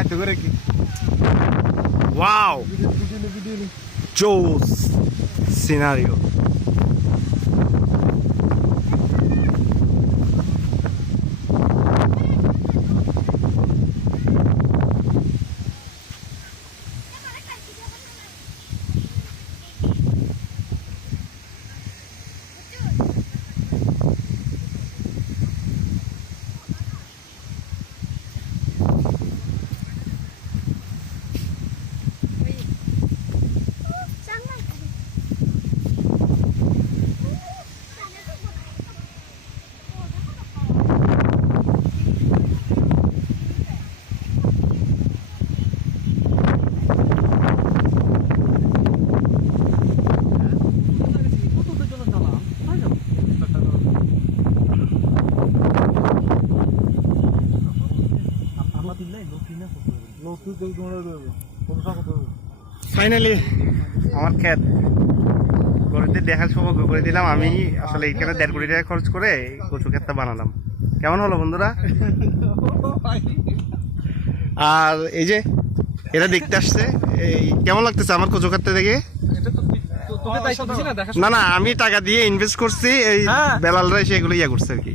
খাইতে করে কি ওয়াও জোস সিনারিও ফাইনালি আমার ক্ষেত গরুতে দেখার সৌভাগ্য করে দিলাম আমি। আসলে এখানে 1.5 কোটি টাকা খরচ করে কচু ক্ষেতটা বানালাম। কেমন হলো বন্ধুরা? আর এই যে এরা দেখতে আসছে, এই কেমন লাগতেছে আমার কচু ক্ষেতটা দেখে? না না, আমি টাকা দিয়ে ইনভেস্ট করছি, এই বেলালরা এসে এগুলো ইয়া করছে আর কি।